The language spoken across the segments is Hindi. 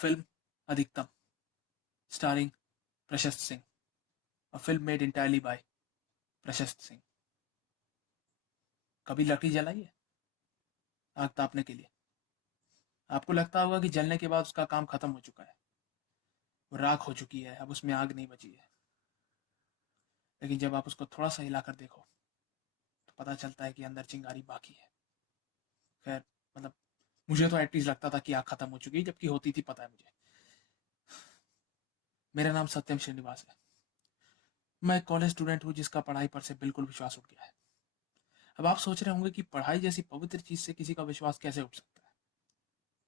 फिल्म अधिकतम, starring Prashast Singh, a film made entirely by Prashast Singh. कभी लकड़ी जलाई है आग तापने के लिए? आपको लगता होगा कि जलने के बाद उसका काम खत्म हो चुका है, वो राख हो चुकी है, अब उसमें आग नहीं बची है। लेकिन जब आप उसको थोड़ा सा हिलाकर देखो तो पता चलता है कि अंदर चिंगारी बाकी है। खैर, मतलब मुझे तो एटलीस्ट लगता था कि आग खत्म हो चुकी है, जबकि होती थी, पता है मुझे। मेरा नाम सत्यम श्रीनिवास है। मैं एक कॉलेज स्टूडेंट हूँ जिसका पढ़ाई पर से बिल्कुल विश्वास उठ गया है। अब आप सोच रहे होंगे कि पढ़ाई जैसी पवित्र चीज से किसी का विश्वास कैसे उठ सकता है।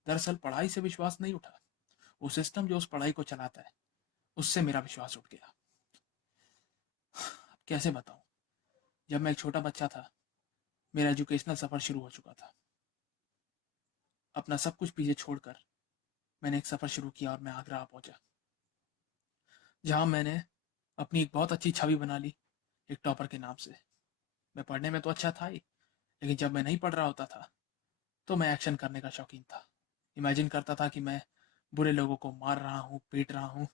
दरअसल पढ़ाई से विश्वास नहीं उठा, वो सिस्टम जो उस पढ़ाई को चलाता है उससे मेरा विश्वास उठ गया। अब कैसे बताऊं? जब मैं एक छोटा बच्चा था, मेरा एजुकेशनल सफर शुरू हो चुका था। अपना सब कुछ पीछे छोड़कर मैंने एक सफर शुरू किया और मैं आगरा पहुंचा, जहां मैंने अपनी एक बहुत अच्छी छवि बना ली, एक टॉपर के नाम से। मैं पढ़ने में तो अच्छा था ही, लेकिन जब मैं नहीं पढ़ रहा होता था तो मैं एक्शन करने का शौकीन था। इमेजिन करता था कि मैं बुरे लोगों को मार रहा हूँ, पीट रहा हूँ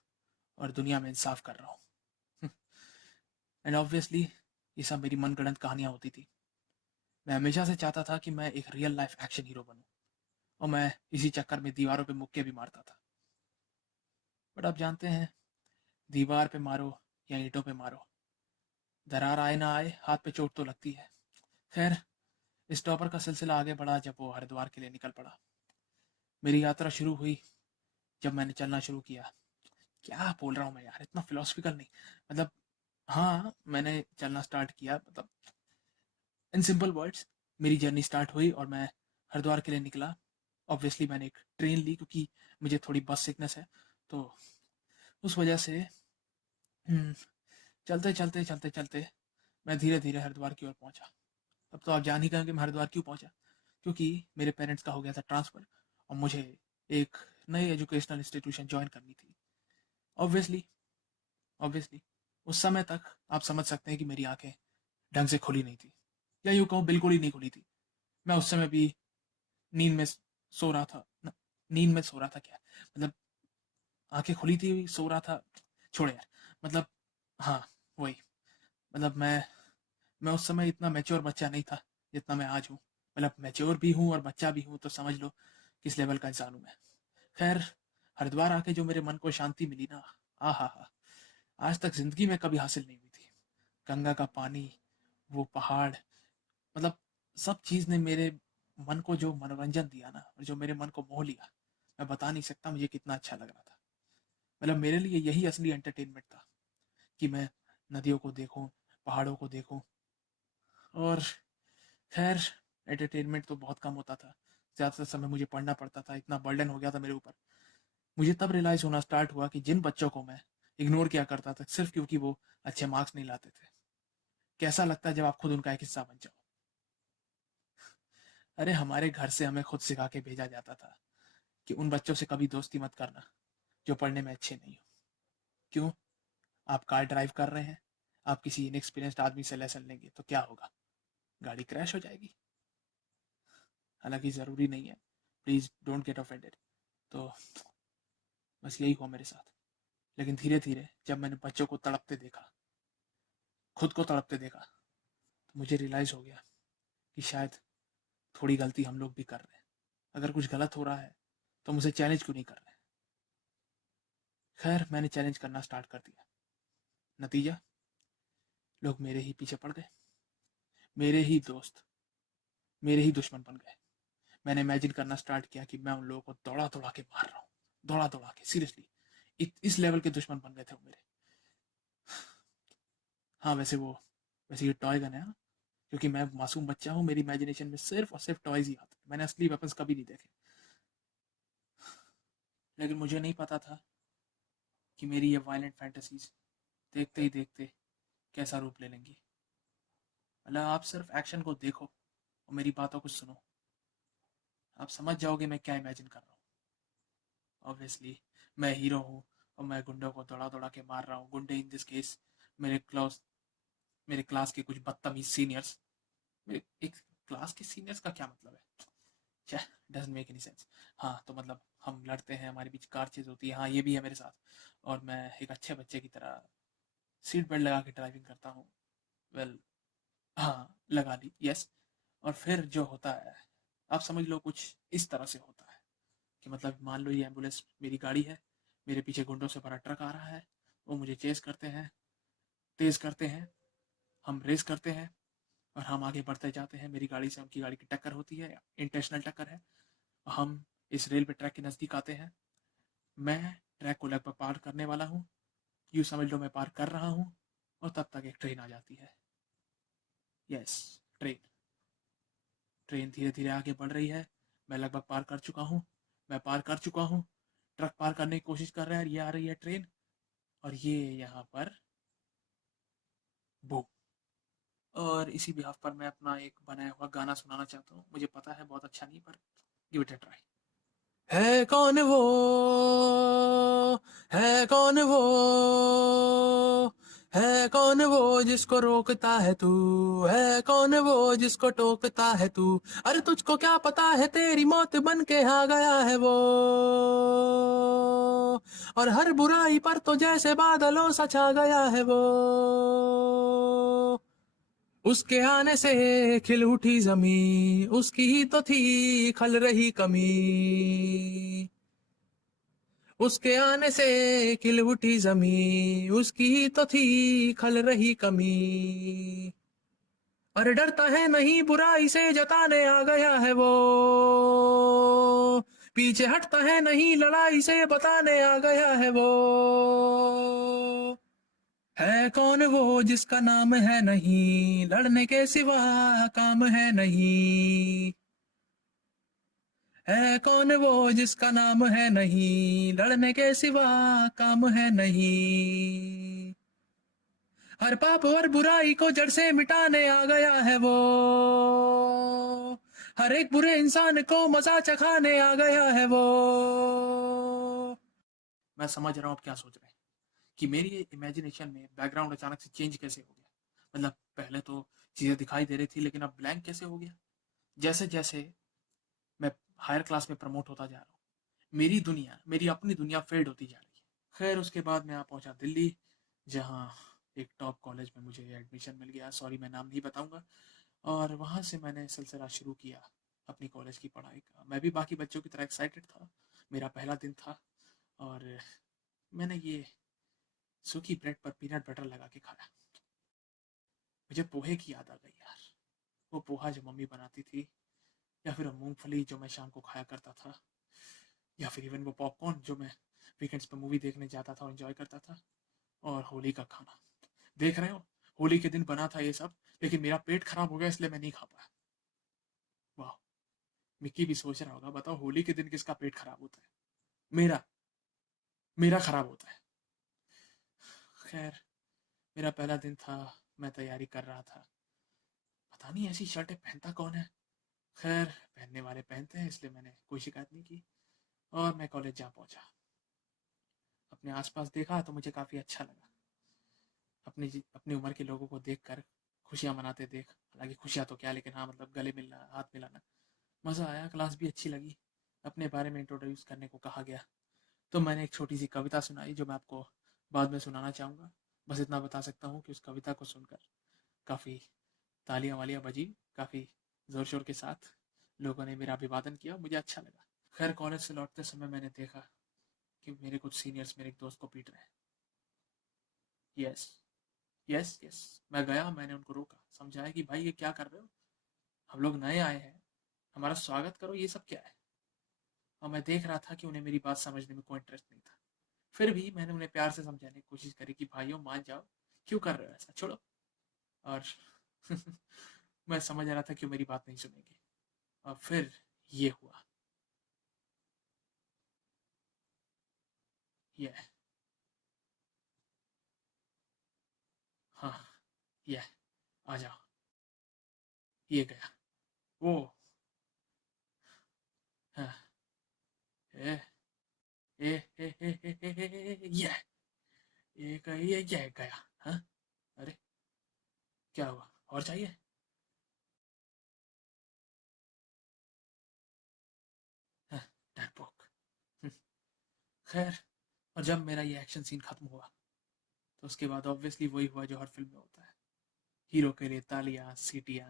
और दुनिया में इंसाफ कर रहा हूँ। एंड ऑब्वियसली ये सब मेरी मनगढ़ंत कहानियां होती थी। मैं हमेशा से चाहता था कि मैं एक रियल लाइफ एक्शन हीरो बनूं, और मैं इसी चक्कर में दीवारों पे मुक्के भी मारता था। बट आप जानते हैं, दीवार पे मारो या ईंटों पे मारो, दरार आए ना आए, हाथ पे चोट तो लगती है। खैर, इस टॉपर का सिलसिला आगे बढ़ा जब वो हरिद्वार के लिए निकल पड़ा। मेरी यात्रा शुरू हुई जब मैंने चलना शुरू किया। क्या बोल रहा हूँ मैं यार, इतना फिलोसफिकल नहीं। मतलब, हाँ, मैंने चलना स्टार्ट किया, मतलब इन सिंपल वर्ड्स, मेरी जर्नी स्टार्ट हुई और मैं हरिद्वार के लिए निकला। ऑब्वियसली मैंने एक ट्रेन ली क्योंकि मुझे थोड़ी बस सिकनेस है, तो उस वजह से हम्म, चलते चलते चलते चलते मैं धीरे धीरे हरिद्वार की ओर पहुंचा। अब तो आप जान ही गए कि मैं हरिद्वार क्यों पहुंचा, क्योंकि मेरे पेरेंट्स का हो गया था ट्रांसफ़र और मुझे एक नई एजुकेशनल इंस्टीट्यूशन ज्वाइन करनी थी। ऑब्वियसली ऑब्वियसली उस समय तक आप समझ सकते हैं कि मेरी आंखें ढंग से खुली नहीं थी, या यूँ कहूँ बिल्कुल ही नहीं खुली थी। मैं उस समय भी नींद में सो रहा था न, नींद में सो रहा था क्या, मतलब आंखें खुली थी, सो रहा था, छोड़े यार। मतलब, हाँ, वही। मतलब मैं उस समय इतना मैच्योर बच्चा नहीं था जितना मैं आज हूँ। मतलब मैच्योर भी हूँ और बच्चा भी हूँ, तो समझ लो किस लेवल का इंसान हूँ मैं। खैर, हरिद्वार आके जो मेरे मन को शांति मिली ना, आ हा हा, आज तक जिंदगी में कभी हासिल नहीं हुई थी। गंगा का पानी, वो पहाड़, मतलब सब चीज ने मेरे मन को जो मनोरंजन दिया ना, और जो मेरे मन को मोह लिया, मैं बता नहीं सकता मुझे कितना अच्छा लग रहा था। मतलब मेरे लिए यही असली एंटरटेनमेंट था कि मैं नदियों को देखूं, पहाड़ों को देखूं। और खैर, एंटरटेनमेंट तो बहुत कम होता था, ज़्यादातर समय मुझे पढ़ना पड़ता था, इतना बर्डन हो गया था मेरे ऊपर। मुझे तब रियलाइज़ होना स्टार्ट हुआ कि जिन बच्चों को मैं इग्नोर किया करता था सिर्फ क्योंकि वो अच्छे मार्क्स नहीं लाते थे, कैसा लगता है जब आप खुद उनका एक हिस्सा बन जाओ। अरे हमारे घर से हमें खुद सिखा के भेजा जाता था कि उन बच्चों से कभी दोस्ती मत करना जो पढ़ने में अच्छे नहीं हो। क्यों? आप कार ड्राइव कर रहे हैं, आप किसी इनएक्सपीरियंस्ड आदमी से लेसन लेंगे तो क्या होगा? गाड़ी क्रैश हो जाएगी। हालांकि ज़रूरी नहीं है, प्लीज़ डोंट गेट ऑफेंडेड। तो बस यही हुआ मेरे साथ। लेकिन धीरे धीरे जब मैंने बच्चों को तड़पते देखा, खुद को तड़पते देखा, तो मुझे रियलाइज़ हो गया कि शायद थोड़ी गलती हम लोग भी कर रहे हैं। अगर कुछ गलत हो रहा है तो मुझे चैलेंज क्यों नहीं कर रहे? खैर, मैंने चैलेंज करना स्टार्ट कर दिया। नतीजा, लोग मेरे ही पीछे पड़ गए, मेरे ही दोस्त मेरे ही दुश्मन बन गए। मैंने इमेजिन करना स्टार्ट किया कि मैं उन लोगों को दौड़ा दौड़ा के मार रहा हूँ, दौड़ा दौड़ा के, सीरियसली इस लेवल के दुश्मन बन गए थे वो मेरे। हाँ, वैसे ये टॉय गन है, हाँ, क्योंकि मैं मासूम बच्चा हूँ, मेरी इमेजिनेशन में सिर्फ और सिर्फ टॉयज ही आते हैं, मैंने असली वेपन्स कभी नहीं देखे। लेकिन मुझे नहीं पता था कि मेरी ये वायलेंट फैंटेसीज देखते ही देखते कैसा रूप ले लेंगी। मतलब आप सिर्फ एक्शन को देखो और मेरी बातों को सुनो, आप समझ जाओगे मैं क्या इमेजिन कर रहा हूँ। ऑब्वियसली मैं हीरो हूँ और मैं गुंडों को दौड़ा दौड़ा के मार रहा हूँ। गुंडे इन दिस केस मेरे क्लास के कुछ बदतमीज सीनियर्स। मेरे एक क्लास के सीनियर्स का क्या मतलब है? Doesn't make any sense. हाँ, तो मतलब हम लड़ते हैं, हमारे बीच कार चेज़ होती है, हाँ, ये भी है मेरे साथ। और मैं एक अच्छे बच्चे की तरह सीट बेल्ट लगा के ड्राइविंग करता हूँ। वेल, हाँ, लगा ली, यस। और फिर जो होता है, आप समझ लो कुछ इस तरह से होता है कि मतलब मान लो ये एम्बुलेंस मेरी गाड़ी है, मेरे पीछे गुंडों से भरा ट्रक आ रहा है, वो मुझे चेज़ करते हैं, तेज़ करते हैं, हम रेस करते हैं और हम आगे बढ़ते जाते हैं। मेरी गाड़ी से उनकी गाड़ी की टक्कर होती है, इंटेंशनल टक्कर है। हम इस रेलवे ट्रैक के नज़दीक आते हैं। मैं ट्रैक को लगभग पार करने वाला हूँ, यूँ समझ लो मैं पार कर रहा हूँ, और तब तक एक ट्रेन आ जाती है। Yes, train. ट्रेन धीरे धीरे आगे बढ़ रही है, मैं लगभग पार कर चुका हूँ, मैं पार कर चुका हूँ। ट्रक पार करने की कोशिश कर रहा है, ये आ रही है ट्रेन, और ये यहाँ पर बूम। और इसी बिहाफ पर मैं अपना एक बनाया हुआ गाना सुनाना चाहता हूँ। मुझे पता है बहुत अच्छा नहीं, पर गिव इट अ ट्राई। है कौन वो, है कौन वो, है कौन वो जिसको रोकता है तू, है कौन वो जिसको टोकता है तू, अरे तुझको क्या पता है तेरी मौत बन के आ गया है वो, और हर बुराई पर तो जैसे बादलों सा छा गया है वो, उसके आने से खिल उठी जमी, उसकी ही तो थी खल रही कमी, उसके आने से खिल उठी जमी, उसकी ही तो थी खल रही कमी, अरे डरता है नहीं बुराई से जताने आ गया है वो, पीछे हटता है नहीं लड़ाई से बताने आ गया है वो, है कौन वो जिसका नाम है नहीं, लड़ने के सिवा काम है नहीं, है कौन वो जिसका नाम है नहीं, लड़ने के सिवा काम है नहीं, हर पाप और बुराई को जड़ से मिटाने आ गया है वो, हर एक बुरे इंसान को मजा चखाने आ गया है वो। मैं समझ रहा हूँ आप क्या सोच रहे हैं कि मेरी इमेजिनेशन में बैकग्राउंड अचानक से चेंज कैसे हो गया। मतलब पहले तो चीज़ें दिखाई दे रही थी, लेकिन अब ब्लैंक कैसे हो गया। जैसे जैसे मैं हायर क्लास में प्रमोट होता जा रहा हूँ, मेरी दुनिया, मेरी अपनी दुनिया फेड होती जा रही है। खैर उसके बाद मैं आ पहुंचा दिल्ली, जहाँ एक टॉप कॉलेज में मुझे एडमिशन मिल गया। सॉरी, मैं नाम नहीं बताऊंगा। और वहाँ से मैंने सिलसिला शुरू किया अपनी कॉलेज की पढ़ाई का। मैं भी बाकी बच्चों की तरह एक्साइटेड था, मेरा पहला दिन था, और मैंने ये सूखी ब्रेड पर पीनट बटर लगा के खाया। मुझे पोहे की याद आ गई यार, वो पोहा जो मम्मी बनाती थी, या फिर वो मूंगफली जो मैं शाम को खाया करता था, या फिर इवन वो पॉपकॉर्न जो मैं वीकेंड्स पे मूवी देखने जाता था और एंजॉय करता था, और होली का खाना। देख रहे हो, होली के दिन बना था ये सब, लेकिन मेरा पेट खराब हो गया इसलिए मैं नहीं खा पाया। वाह, मिक्की भी सोच रहा होगा, बताओ होली के दिन किसका पेट खराब होता है। मेरा मेरा खराब होता है। खैर, मेरा पहला दिन था, मैं तैयारी कर रहा था। पता नहीं ऐसी शर्टें पहनता कौन है। खैर, पहनने वाले पहनते हैं, इसलिए मैंने कोई शिकायत नहीं की, और मैं कॉलेज जा पहुंचा। अपने आसपास देखा तो मुझे काफ़ी अच्छा लगा, अपनी उम्र के लोगों को देख कर खुशियाँ मनाते देख। हालांकि खुशियाँ तो क्या, लेकिन हाँ मतलब गले मिलना, हाथ मिलाना, मज़ा आया। क्लास भी अच्छी लगी, अपने बारे में इंट्रोड्यूस करने को कहा गया, तो मैंने एक छोटी सी कविता सुनाई जो मैं आपको बाद में सुनाना चाहूँगा। बस इतना बता सकता हूँ कि उस कविता को सुनकर काफ़ी तालियां वालियां बजी, काफ़ी ज़ोर शोर के साथ लोगों ने मेरा अभिवादन किया, मुझे अच्छा लगा। खैर कॉलेज से लौटते समय मैंने देखा कि मेरे कुछ सीनियर्स मेरे एक दोस्त को पीट रहे हैं। Yes, yes, yes. मैं गया, मैंने उनको रोका, समझाया कि भाई ये क्या कर रहे हो, हम लोग नए आए हैं, हमारा स्वागत करो, ये सब क्या है। और मैं देख रहा था कि उन्हें मेरी बात समझने में कोई इंटरेस्ट नहीं था। फिर भी मैंने उन्हें प्यार से समझाने की कोशिश करी कि भाइयों मान जाओ, क्यों कर रहे हो ऐसा, छोड़ो। और मैं समझ रहा था कि मेरी बात नहीं सुनेंगे, और फिर ये हुआ। ये, हाँ, ये, आ जाओ, ये गया वो, हाँ, ए, ए, ए, ए, ए, ए, ए, ए, ए, ये गया। हाँ, अरे क्या हुआ, और चाहिए। डरपोक। हम्म, खैर, और जब मेरा ये एक्शन सीन खत्म हुआ तो उसके बाद ऑब्वियसली वही हुआ जो हर फिल्म में होता है। हीरो के लिए तालियां, सीटियां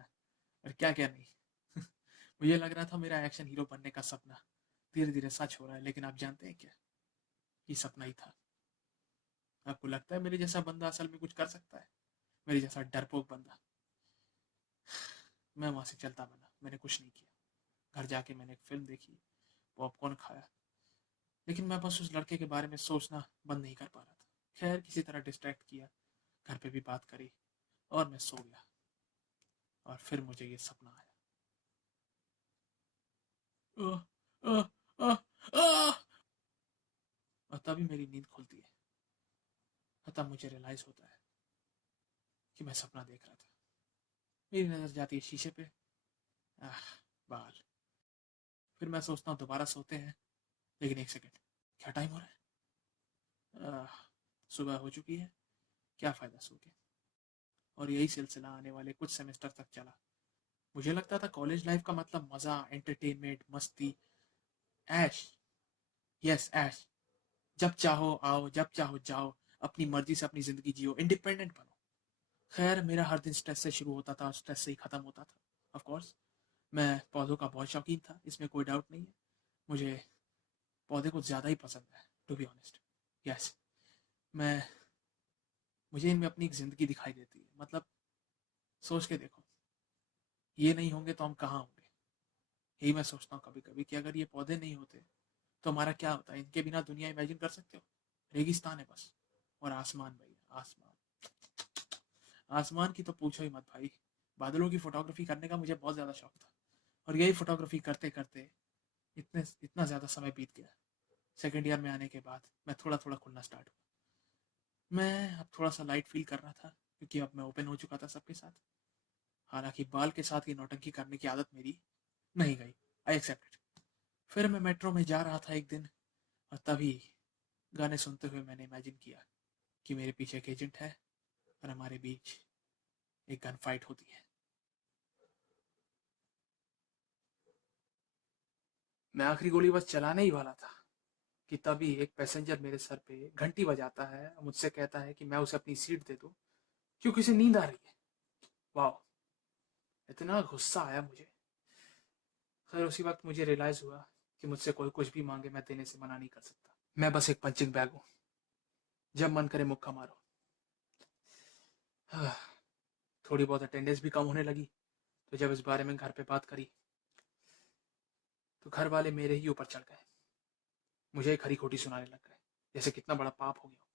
और क्या क्या नहीं। मुझे लग रहा था मेरा एक्शन हीरो बनने का सपना धीरे धीरे सच हो रहा है, लेकिन आप जानते हैं क्या, ये सपना ही था। आपको लगता है मेरे जैसा बंदा असल में कुछ कर सकता है? मेरे जैसा डरपोक बंदा? मैं वहां से चलता बना, मैंने कुछ नहीं किया। घर जाके मैंने एक फिल्म देखी, पॉपकॉर्न खाया, लेकिन मैं बस उस लड़के के बारे में सोचना बंद नहीं कर पा रहा था। खैर, किसी तरह डिस्ट्रैक्ट किया, घर पे भी बात करी और मैं सो गया। और फिर मुझे ये सपना आया। आ, आ, आ, आ, और तभी मेरी नींद खुलती है और तब मुझे रियलाइज होता है कि मैं सपना देख रहा था। मेरी नजर जाती है शीशे पे। आह, बाल। फिर मैं सोचता हूँ दोबारा सोते हैं, लेकिन एक सेकंड, क्या टाइम हो रहा है? सुबह हो चुकी है, क्या फ़ायदा सो के। और यही सिलसिला आने वाले कुछ सेमेस्टर तक चला। मुझे लगता था कॉलेज लाइफ का मतलब मज़ा, एंटरटेनमेंट, मस्ती, ऐश। यस, ऐश। जब चाहो आओ, जब चाहो जाओ, अपनी मर्जी से अपनी ज़िंदगी जियो, इंडिपेंडेंट बनो। खैर, मेरा हर दिन स्ट्रेस से शुरू होता था और स्ट्रेस से ही ख़त्म होता था। ऑफ कोर्स, मैं पौधों का बहुत शौकीन था, इसमें कोई डाउट नहीं है। मुझे पौधे कुछ ज़्यादा ही पसंद है, टू बी ऑनेस्ट। यस, मैं मुझे इनमें अपनी एक ज़िंदगी दिखाई देती है। मतलब सोच के देखो, ये नहीं होंगे तो हम कहाँ होंगे? यही मैं सोचता हूँ कभी कभी कि अगर ये पौधे नहीं होते तो हमारा क्या होता है। इनके बिना दुनिया इमेजिन कर सकते हो? रेगिस्तान है बस। और आसमान भाई, आसमान। आसमान की तो पूछो ही मत भाई। बादलों की फोटोग्राफी करने का मुझे बहुत ज़्यादा शौक था, और यही फोटोग्राफी करते करते इतना ज़्यादा समय बीत गया। सेकेंड ईयर में आने के बाद मैं थोड़ा थोड़ा खुलना स्टार्ट हुआ। मैं अब थोड़ा सा लाइट फील कर रहा था, क्योंकि अब मैं ओपन हो चुका था सबके साथ। हालांकि बाल के साथ ये नौटंकी करने की आदत मेरी नहीं गई। I accept. फिर मैं मेट्रो में जा रहा था एक दिन, और तभी गाने सुनते हुए मैंने इमेजिन किया कि मेरे पीछे एक एजेंट है और हमारे बीच एक गन फाइट होती है। मैं आखिरी गोली बस चलाने ही वाला था कि तभी एक पैसेंजर मेरे सर पे घंटी बजाता है और मुझसे कहता है कि मैं उसे अपनी सीट दे दूं क्योंकि उसे नींद आ रही है। वाह, इतना गुस्सा आया मुझे। खैर, उसी वक्त मुझे रियलाइज हुआ कि मुझसे कोई कुछ भी मांगे मैं देने से मना नहीं कर सकता। मैं बस एक पंचिंग बैग हूँ, जब मन करे मुक्का मारो। थोड़ी बहुत अटेंडेंस भी कम होने लगी, तो जब इस बारे में घर पे बात करी तो घर वाले मेरे ही ऊपर चढ़ गए। मुझे खरी खोटी सुनाने लग गए, जैसे कितना बड़ा पाप हो गया।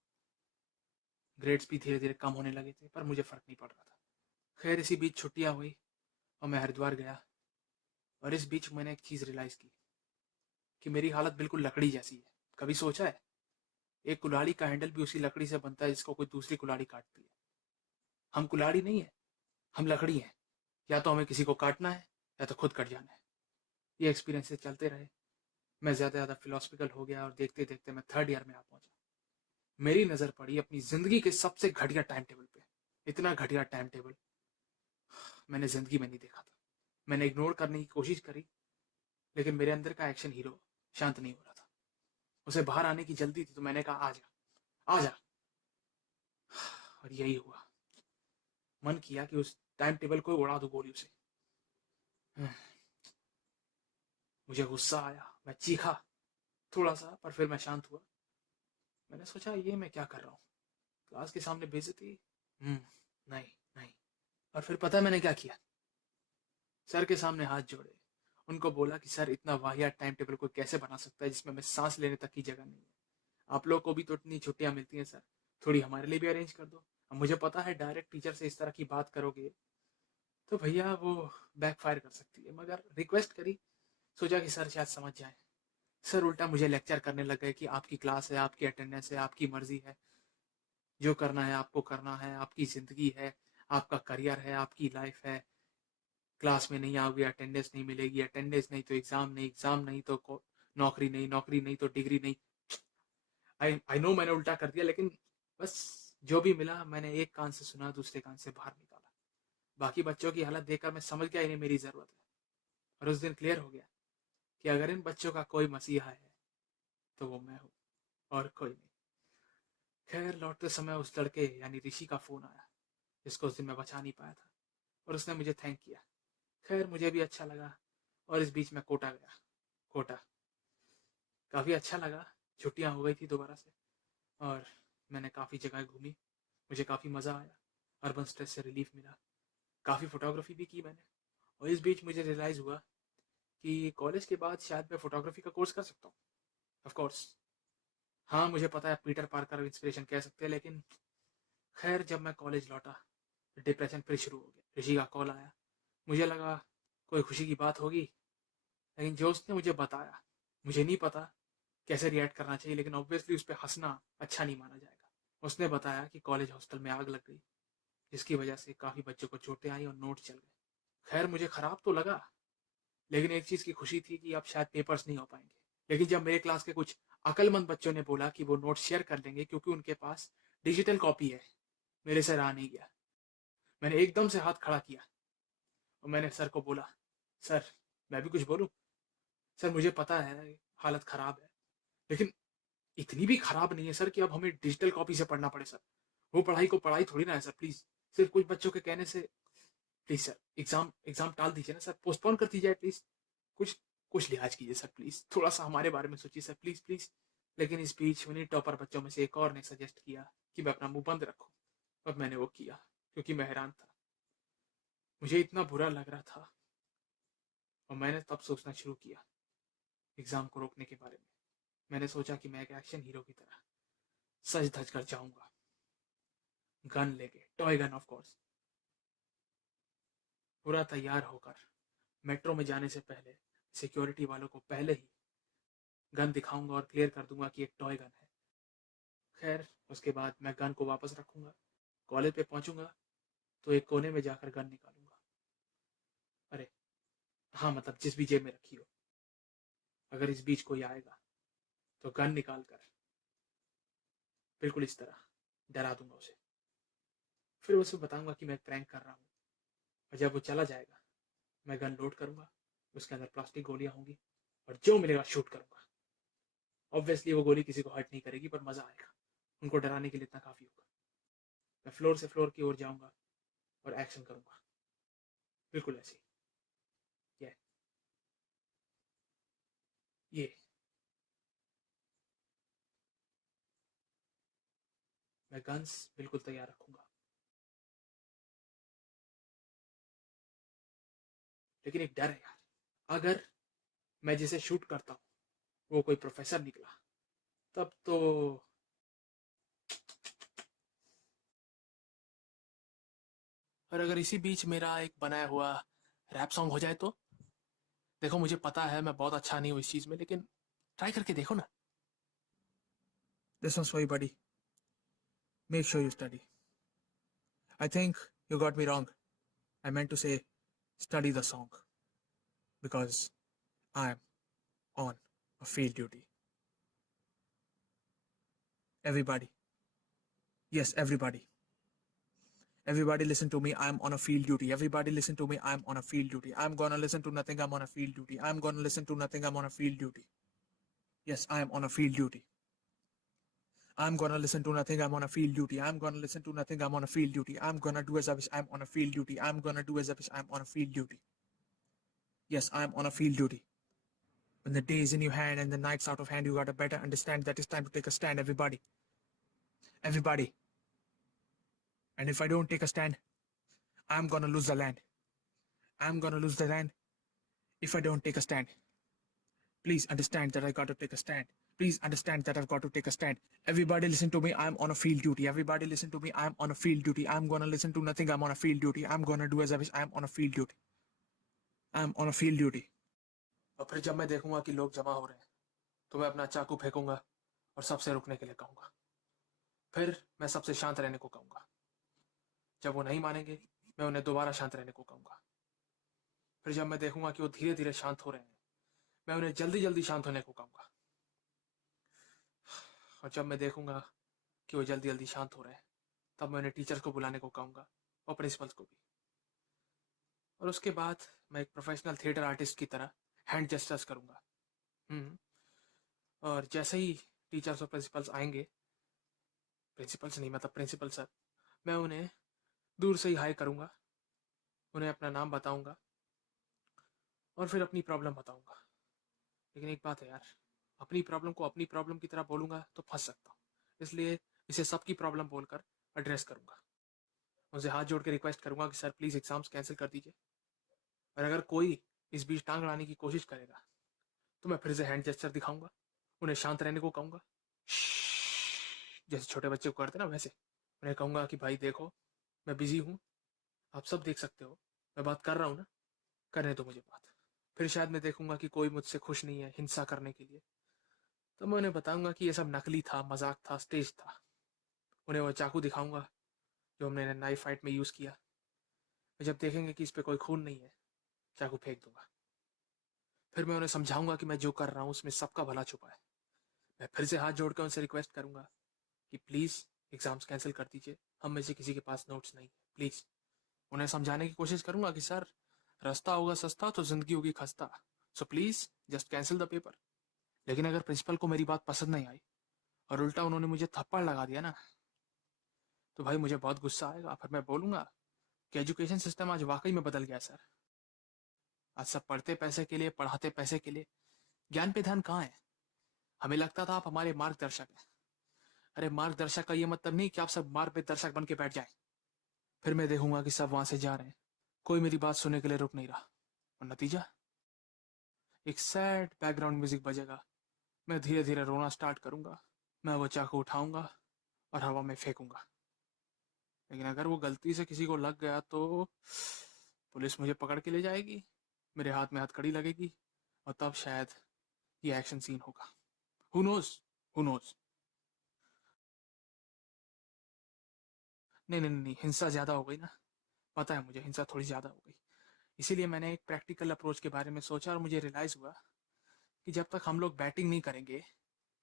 ग्रेड्स भी धीरे धीरे कम होने लगे थे, पर मुझे फर्क नहीं पड़ रहा था। खैर, इसी बीच छुट्टियां हुई और मैं हरिद्वार गया। और इस बीच मैंने एक चीज़ रियलाइज़ की कि मेरी हालत बिल्कुल लकड़ी जैसी है। कभी सोचा है, एक कुल्हाड़ी का हैंडल भी उसी लकड़ी से बनता है जिसको कोई दूसरी कुल्हाड़ी काटती है। हम कुल्हाड़ी नहीं है, हम लकड़ी हैं। या तो हमें किसी को काटना है या तो खुद कट जाना है। ये एक्सपीरियंसेस चलते रहे। मैं ज़्यादा फिलोसफिकल हो गया और देखते देखते मैं थर्ड ईयर में आ पहुंचा। मेरी नज़र पड़ी अपनी ज़िंदगी के सबसे घटिया टाइम टेबल पे। इतना घटिया टाइम टेबल मैंने ज़िंदगी में नहीं देखा था। मैंने इग्नोर करने की कोशिश करी, लेकिन मेरे अंदर का एक्शन हीरो शांत नहीं हो रहा था। उसे बाहर आने की जल्दी थी, तो मैंने कहा, आ जा। और यही हुआ। मन किया कि उस टाइम टेबल को उड़ा दो गोलियों से। मुझे गुस्सा आया, मैं चीखा थोड़ा सा, पर फिर मैं शांत हुआ। मैंने सोचा, ये मैं क्या कर रहा हूँ? क्लास के सामने बेइज्जती? नहीं, नहीं। और फिर पता है मैंने क्या किया? सर के सामने हाथ जोड़े, उनको बोला कि सर, इतना वाहियात टाइम टेबल कोई कैसे बना सकता है जिसमें हमें सांस लेने तक की जगह नहीं है? आप लोग को भी तो इतनी छुट्टियां मिलती हैं सर, थोड़ी हमारे लिए भी अरेंज कर दो। अब मुझे पता है डायरेक्ट टीचर से इस तरह की बात करोगे तो भैया वो बैकफायर कर सकती है, मगर रिक्वेस्ट करी, सोचा कि सर शायद समझ जाए। सर उल्टा मुझे लेक्चर करने लग गए कि आपकी क्लास है, आपकी अटेंडेंस है, आपकी मर्जी है, जो करना है आपको करना है, आपकी ज़िंदगी है, आपका करियर है, आपकी लाइफ है। क्लास में नहीं आओगे, अटेंडेंस नहीं मिलेगी, अटेंडेंस नहीं तो एग्ज़ाम नहीं, एग्ज़ाम नहीं तो नौकरी नहीं, नौकरी नहीं तो डिग्री नहीं। आई नो मैंने उल्टा कर दिया, लेकिन बस जो भी मिला मैंने एक कान से सुना, दूसरे कान से बाहर निकाला। बाकी बच्चों की हालत देखकर मैं समझ गया इन्हें मेरी ज़रूरत है। और उस दिन क्लियर हो गया कि अगर इन बच्चों का कोई मसीहा है तो वो मैं हूँ और कोई नहीं। खैर लौटते समय उस लड़के यानी ऋषि का फोन आया, जिसको उस दिन मैं बचा नहीं पाया था, और उसने मुझे थैंक किया। खैर मुझे भी अच्छा लगा, और इस बीच मैं कोटा गया। कोटा काफ़ी अच्छा लगा, छुट्टियाँ हो गई थी दोबारा से, और मैंने काफ़ी जगह घूमी। मुझे काफ़ी मज़ा आया, अर्बन स्ट्रेस से रिलीफ मिला, काफ़ी फ़ोटोग्राफी भी की मैंने। और इस बीच मुझे रियलाइज़ हुआ कि कॉलेज के बाद शायद मैं फ़ोटोग्राफी का कोर्स कर सकता हूँ। ऑफ कोर्स हाँ, मुझे पता है पीटर पार्कर इंस्पिरेशन कह सकते हैं, लेकिन खैर जब मैं कॉलेज लौटा डिप्रेशन फिर शुरू हो गया। ऋषि का कॉल आया, मुझे लगा कोई खुशी की बात होगी, लेकिन जो उसने मुझे बताया, मुझे नहीं पता कैसे रिएक्ट करना चाहिए, लेकिन ऑब्वियसली उस पर हंसना अच्छा नहीं माना जाएगा। उसने बताया कि कॉलेज हॉस्टल में आग लग गई, जिसकी वजह से काफ़ी बच्चों को चोटें आई और नोट चल गए। खैर मुझे ख़राब तो लगा, लेकिन एक चीज़ की खुशी थी कि अब शायद पेपर्स नहीं हो पाएंगे। लेकिन जब मेरे क्लास के कुछ अक्लमंद बच्चों ने बोला कि वो नोट शेयर कर देंगे क्योंकि उनके पास डिजिटल कॉपी है, मेरे से रहा नहीं गया। मैंने एकदम से हाथ खड़ा किया और मैंने सर को बोला, सर मैं भी कुछ बोलूं? सर मुझे पता है हालत ख़राब है, लेकिन इतनी भी ख़राब नहीं है सर कि अब हमें डिजिटल कॉपी से पढ़ना पड़े सर। वो पढ़ाई को पढ़ाई थोड़ी ना है सर, प्लीज़। सिर्फ कुछ बच्चों के कहने से प्लीज़ सर एग्ज़ाम एग्ज़ाम टाल दीजिए ना सर, पोस्टपोन कर दीजिए प्लीज़। कुछ कुछ लिहाज कीजिए सर प्लीज़, थोड़ा सा हमारे बारे में सोचिए सर, प्लीज़ प्लीज़। लेकिन इस बीच उन्हीं टॉपर बच्चों में से एक और ने सजेस्ट किया कि मैं अपना मुंह बंद रखूं, और मैंने वो किया क्योंकि मैं हैरान था। मुझे इतना बुरा लग रहा था, और मैंने तब सोचना शुरू किया एग्ज़ाम को रोकने के बारे में। मैंने सोचा कि मैं एक एक्शन हीरो की तरह सज धज कर जाऊंगा, गन लेके, टॉय गन ऑफ कोर्स, पूरा तैयार होकर मेट्रो में जाने से पहले सिक्योरिटी वालों को पहले ही गन दिखाऊंगा और क्लियर कर दूंगा कि एक टॉय गन है। खैर उसके बाद मैं गन को वापस रखूंगा, कॉलेज पे पहुंचूंगा तो एक कोने में जाकर गन निकालूंगा। अरे हाँ, मतलब जिस भी जेब में रखी हो। अगर इस बीच कोई आएगा तो गन निकाल कर बिल्कुल इस तरह डरा दूंगा उसे। फिर उसे बताऊंगा कि मैं प्रैंक कर रहा हूँ, और जब वो चला जाएगा मैं गन लोड करूंगा, उसके अंदर प्लास्टिक गोलियां होंगी, और जो मिलेगा शूट करूंगा। ऑब्वियसली वो गोली किसी को हर्ट नहीं करेगी, पर मजा आएगा, उनको डराने के लिए इतना काफी होगा। मैं फ्लोर से फ्लोर की ओर जाऊंगा और एक्शन करूंगा, बिल्कुल ऐसे ये ये मैं गन्स बिल्कुल तैयार रखूंगा। लेकिन एक डर है यार, अगर मैं जिसे शूट करता हूँ वो कोई प्रोफेसर निकला, तब तो। और अगर इसी बीच मेरा एक बनाया हुआ रैप सॉन्ग हो जाए तो? देखो मुझे पता है मैं बहुत अच्छा नहीं हूँ इस चीज में, लेकिन ट्राई करके देखो ना। Listen, sorry, buddy. Make sure you study. I think you got me wrong. I meant to say study the song because I'm on a field duty. Everybody. Yes, everybody. Everybody listen to me. I'm on a field duty. Everybody listen to me. I'm on a field duty. I'm gonna listen to nothing. I'm on a field duty. I'm gonna listen to nothing. I'm on a field duty. Yes, I am on a field duty. I'm gonna listen to nothing. I'm on a field duty. I'm gonna listen to nothing. I'm on a field duty. I'm gonna do as I wish. I'm on a field duty. I'm gonna do as I wish. I'm on a field duty. Yes, I'm on a field duty. When the day is in your hand and the night's out of hand, you gotta better understand that it's time to take a stand, everybody. Everybody. And if I don't take a stand, I'm gonna lose the land. I'm gonna lose the land if I don't take a stand. Please understand that I gotta take a stand. Please understand that I've got to take a stand. Everybody listen to me, I'm on a field duty. Everybody listen to me, I'm on a field duty. I'm gonna listen to nothing, I'm on a field duty. I'm gonna do as I wish, I'm on a field duty. I'm on a field duty. और फिर जब मैं देखूंगा कि लोग जमा हो रहे हैं तो मैं अपना चाकू फेंकूंगा और सबसे रुकने के लिए कहूंगा। फिर मैं सबसे शांत रहने को कहूंगा। जब वो नहीं मानेंगे मैं उन्हें दोबारा शांत रहने को कहूंगा। फिर जब मैं देखूंगा कि वो धीरे धीरे शांत हो रहे हैं मैं उन्हें जल्दी जल्दी शांत होने को कहूंगा। और जब मैं देखूंगा कि वो जल्दी जल्दी शांत हो रहे हैं तब मैं उन्हें टीचर्स को बुलाने को कहूंगा और प्रिंसिपल्स को भी। और उसके बाद मैं एक प्रोफेशनल थिएटर आर्टिस्ट की तरह हैंड जेस्चर्स करूंगा हम्म। और जैसे ही टीचर्स और प्रिंसिपल्स आएंगे, प्रिंसिपल्स नहीं मतलब प्रिंसिपल सर, मैं उन्हें दूर से ही हाई करूंगा, उन्हें अपना नाम बताऊंगा और फिर अपनी प्रॉब्लम बताऊंगा। लेकिन एक बात है यार, अपनी प्रॉब्लम को अपनी प्रॉब्लम की तरह बोलूंगा तो फंस सकता हूँ, इसलिए इसे सबकी प्रॉब्लम बोलकर एड्रेस करूंगा। उनसे हाथ जोड़ के रिक्वेस्ट करूंगा कि सर प्लीज एग्जाम्स कैंसिल कर दीजिए, और अगर कोई इस बीच टांग अड़ाने की कोशिश करेगा तो मैं फिर से हैंड जेस्चर दिखाऊंगा, उन्हें शांत रहने को कहूंगा, जैसे छोटे बच्चे को करते ना वैसे। उन्हें कहूंगा कि भाई देखो, मैं बिजी हूँ, आप सब देख सकते हो, मैं बात कर रहा हूँ ना, करने दो मुझे बात। फिर शायद मैं देखूंगा कि कोई मुझसे खुश नहीं है हिंसा करने के लिए, तो मैं उन्हें बताऊंगा कि ये सब नकली था, मजाक था, स्टेज था। उन्हें वो चाकू दिखाऊंगा जो हमने नाइफ फाइट में यूज किया। जब देखेंगे कि इस पे कोई खून नहीं है, चाकू फेंक दूंगा। फिर मैं उन्हें समझाऊंगा कि मैं जो कर रहा हूँ उसमें सबका भला छुपा है। मैं फिर से हाथ जोड़कर उनसे रिक्वेस्ट करूंगा कि प्लीज एग्जाम्स कैंसिल कर दीजिए, हम में से किसी के पास नोट्स नहीं है, प्लीज। उन्हें समझाने की कोशिश करूंगा कि सर, रास्ता होगा सस्ता तो जिंदगी होगी खस्ता, so please just cancel the paper. लेकिन अगर प्रिंसिपल को मेरी बात पसंद नहीं आई और उल्टा उन्होंने मुझे थप्पड़ लगा दिया ना, तो भाई मुझे बहुत गुस्सा आएगा। फिर मैं बोलूंगा कि एजुकेशन सिस्टम आज वाकई में बदल गया सर। आज सब पढ़ते पैसे के लिए, पढ़ाते पैसे के लिए, ज्ञान पे ध्यान कहाँ है। हमें लगता था आप हमारे मार्गदर्शक हैं। अरे मार्गदर्शक का ये मतलब नहीं कि आप सब मार्गदर्शक बन के बैठ जाएं। फिर मैं देखूंगा कि सब वहां से जा रहे हैं, कोई मेरी बात सुनने के लिए रुक नहीं रहा, और नतीजा, एक सैड बैकग्राउंड म्यूजिक बजेगा। मैं धीरे धीरे रोना स्टार्ट करूंगा। मैं वो चाकू उठाऊंगा और हवा में फेंकूंगा। लेकिन अगर वो गलती से किसी को लग गया तो पुलिस मुझे पकड़ के ले जाएगी, मेरे हाथ में हथकड़ी लगेगी, और तब शायद ये एक्शन सीन होगा। Who knows, who knows. नहीं नहीं नहीं, हिंसा ज्यादा हो गई ना, पता है मुझे हिंसा थोड़ी ज्यादा हो गई। इसीलिए मैंने एक प्रैक्टिकल अप्रोच के बारे में सोचा और मुझे रियलाइज हुआ कि जब तक हम लोग बैटिंग नहीं करेंगे,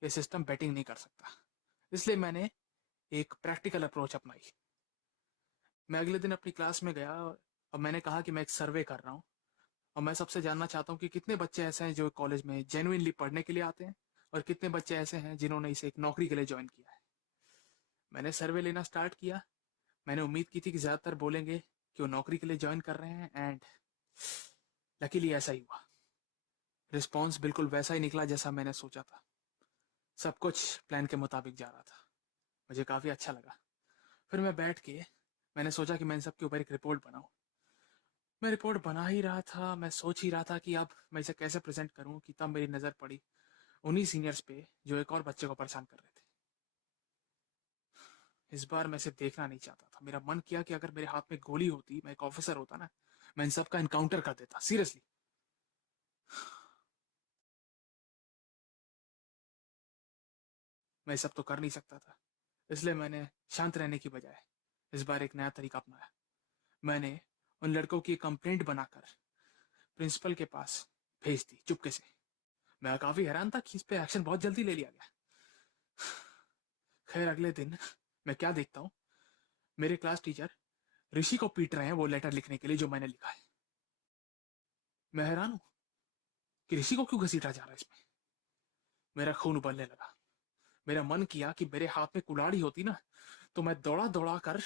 ये सिस्टम बैटिंग नहीं कर सकता। इसलिए मैंने एक प्रैक्टिकल अप्रोच अपनाई। मैं अगले दिन अपनी क्लास में गया और मैंने कहा कि मैं एक सर्वे कर रहा हूँ, और मैं सबसे जानना चाहता हूँ कि कितने बच्चे ऐसे हैं जो कॉलेज में जेन्युइनली पढ़ने के लिए आते हैं, और कितने बच्चे ऐसे हैं जिन्होंने इसे एक नौकरी के लिए ज्वाइन किया है। मैंने सर्वे लेना स्टार्ट किया। मैंने उम्मीद की थी कि ज्यादातर बोलेंगे कि वो नौकरी के लिए ज्वाइन कर रहे हैं, एंड लकीली ऐसा ही हुआ। रिस्पॉन्स बिल्कुल वैसा ही निकला जैसा मैंने सोचा था। सब कुछ प्लान के मुताबिक जा रहा था। मुझे काफी अच्छा लगा। फिर मैं बैठ के मैंने सोचा कि मैं इन सब के ऊपर एक रिपोर्ट बनाऊं। मैं रिपोर्ट बना ही रहा था, मैं सोच ही रहा था कि अब मैं इसे कैसे प्रेजेंट करूं, कि तब मेरी नजर पड़ी उन्हीं सीनियर्स पे जो एक और बच्चे को परेशान कर रहे थे। इस बार मैं सिर्फ देखना नहीं चाहता था, मेरा मन किया कि अगर मेरे हाथ में गोली होती, मैं एक ऑफिसर होता ना, मैं इन सब का इनकाउंटर कर देता, सीरियसली। मैं सब तो कर नहीं सकता था, इसलिए मैंने शांत रहने की बजाय इस बार एक नया तरीका अपनाया। मैंने उन लड़कों की कंप्लेंट बनाकर प्रिंसिपल के पास भेज दी चुपके से। मैं काफी हैरान था कि इस पे एक्शन बहुत जल्दी ले लिया गया। खैर अगले दिन मैं क्या देखता हूँ, मेरे क्लास टीचर ऋषि को पीट रहे हैं वो लेटर लिखने के लिए जो मैंने लिखा है। मैं हैरान हूँ कि ऋषि को क्यों घसीटा जा रहा है इसमें। मेरा खून उबलने लगा। मेरा मन किया कि मेरे हाथ में कुल्हाड़ी होती ना, तो मैं दौड़ा दौड़ा कर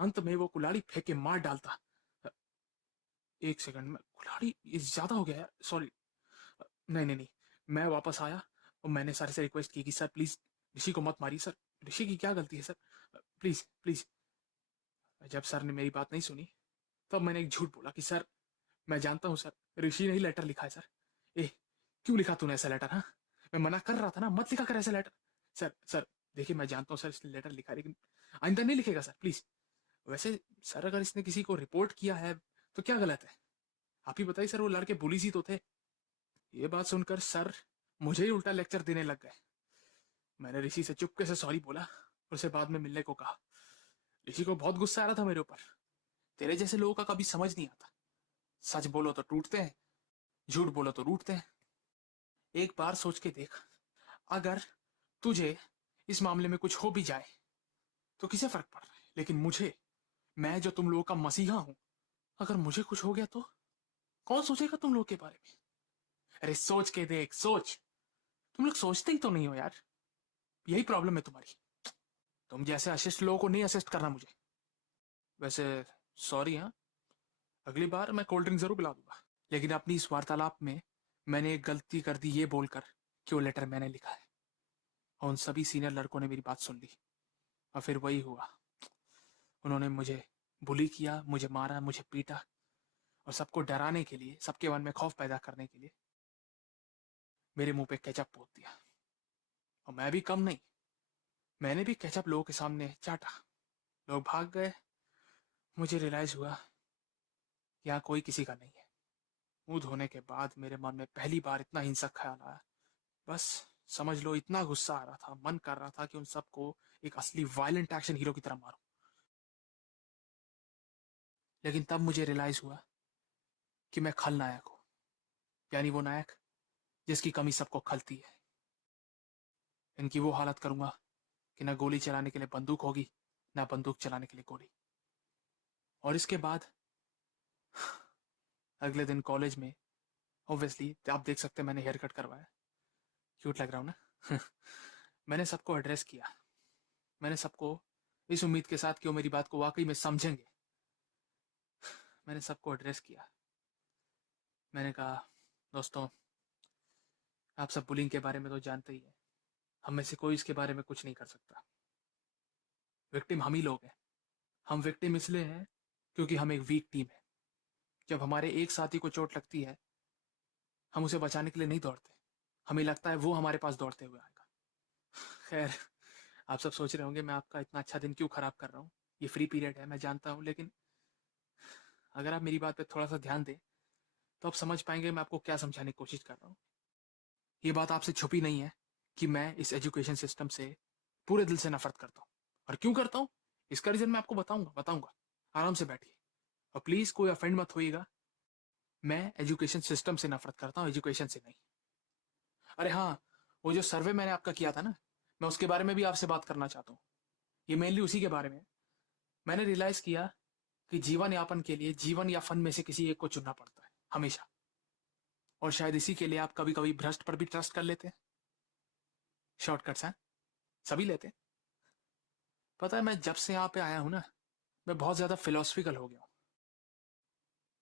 अंत में वो कुल्हाड़ी फेंक के मार डालता। एक सेकंड में, कुल्हाड़ी ये ज्यादा हो गया यार, सॉरी। नहीं नहीं नहीं, मैं वापस आया और मैंने सर से रिक्वेस्ट की कि सर प्लीज ऋषि को मत मारिए सर, ऋषि की क्या गलती है सर, प्लीज प्लीज। जब सर ने मेरी बात नहीं सुनी, तब मैंने एक झूठ बोला कि सर, मैं जानता हूँ सर, ऋषि ने ही लेटर लिखा है सर। ए, क्यों लिखा तूने ऐसा लेटर? हाँ, मैं मना कर रहा था ना, मत लिखा कर ऐसा लेटर। सर सर देखिए, मैं जानता हूँ सर इसने लेटर लिखा है, लेकिन आइंदा नहीं लिखेगा सर, प्लीज। वैसे सर, अगर इसने किसी को रिपोर्ट किया है तो क्या गलत है? आप ही बताइए सर, वो लड़के पुलिस ही तो थे। ये बात सुनकर सर मुझे ही उल्टा लेक्चर देने लग गए। मैंने ऋषि से चुपके से सॉरी बोला और उसे बाद में मिलने को कहा। ऋषि को बहुत गुस्सा आ रहा था मेरे ऊपर। तेरे जैसे लोगों का कभी समझ नहीं आता, सच बोलो तो टूटते हैं, झूठ बोलो तो रूठते हैं। एक बार सोच के देख, अगर तुझे इस मामले में कुछ हो भी जाए तो किसे फर्क पड़ रहा है, लेकिन मुझे, मैं जो तुम लोगों का मसीहा हूं, अगर मुझे कुछ हो गया तो कौन सोचेगा तुम लोग के बारे में? अरे सोच के देख, सोच। तुम लोग सोचते ही तो नहीं हो यार। यही प्रॉब्लम है तुम्हारी। तुम जैसे असिस्ट लोगों को नहीं असिस्ट करना मुझे। वैसे सॉरी, हाँ। अगली बार मैं कोल्ड ड्रिंक जरूर पिला दूंगा। लेकिन अपनी इस वार्तालाप में मैंने एक गलती कर दी, ये बोलकर कि वो लेटर मैंने लिखा है। और उन सभी सीनियर लड़कों ने मेरी बात सुन ली। और फिर वही हुआ। उन्होंने मुझे बुली किया, मुझे मारा, मुझे पीटा। और सबको डराने के लिए, सबके मन में खौफ पैदा करने के लिए मेरे मुंह पे केचप पोत दिया। और मैं भी कम नहीं, मैंने भी केचप लोगों के सामने चाटा। लोग भाग गए। मुझे रियलाइज हुआ कि यहाँ कोई किसी का नहीं है। मुंह धोने के बाद मेरे मन में पहली बार इतना हिंसक ख्याल आया। बस समझ लो, इतना गुस्सा आ रहा था, मन कर रहा था कि उन सबको एक असली वायलेंट एक्शन हीरो की तरह मारूं। लेकिन तब मुझे रियलाइज हुआ कि मैं खलनायक हूं। यानी वो नायक जिसकी कमी सबको खलती है। इनकी वो हालत करूंगा कि ना गोली चलाने के लिए बंदूक होगी, ना बंदूक चलाने के लिए गोली। और इसके बाद अगले दिन कॉलेज में, ऑब्वियसली आप देख सकते हैं मैंने हेयर कट करवाया। क्यूट लग रहा हूं ना? मैंने सबको एड्रेस किया। मैंने सबको इस उम्मीद के साथ कि वो मेरी बात को वाकई में समझेंगे, मैंने सबको एड्रेस किया। मैंने कहा, दोस्तों, आप सब बुलिंग के बारे में तो जानते ही हैं। हम में से कोई इसके बारे में कुछ नहीं कर सकता। विक्टिम हम ही लोग हैं। हम विक्टिम इसलिए हैं क्योंकि हम एक वीक टीम है। जब हमारे एक साथी को चोट लगती है, हम उसे बचाने के लिए नहीं दौड़ते। हमें लगता है वो हमारे पास दौड़ते हुए आएगा। खैर, आप सब सोच रहे होंगे मैं आपका इतना अच्छा दिन क्यों खराब कर रहा हूँ। ये फ्री पीरियड है, मैं जानता हूँ। लेकिन अगर आप मेरी बात पे थोड़ा सा ध्यान दें तो आप समझ पाएंगे मैं आपको क्या समझाने की कोशिश कर रहा हूँ। ये बात आपसे छुपी नहीं है कि मैं इस एजुकेशन सिस्टम से पूरे दिल से नफरत करता हूँ। और क्यों करता हूँ, इसका रीजन मैं आपको बताऊंगा। आराम से बैठिए और प्लीज कोई ऑफेंड मत होइएगा। मैं एजुकेशन सिस्टम से नफरत करता हूँ, एजुकेशन से नहीं। अरे हाँ, वो जो सर्वे मैंने आपका किया था ना, मैं उसके बारे में भी आपसे बात करना चाहता हूँ। ये मेनली उसी के बारे में। मैंने रियलाइज किया कि जीवन यापन के लिए जीवन या फन में से किसी एक को चुनना पड़ता है हमेशा। और शायद इसी के लिए आप कभी कभी भ्रष्ट पर भी ट्रस्ट कर लेते हैं। शॉर्टकट्स हैं, सभी लेते हैं। पता है, मैं जब से यहाँ पे आया हूं ना, मैं बहुत ज्यादा फिलोसफिकल हो गया हूँ।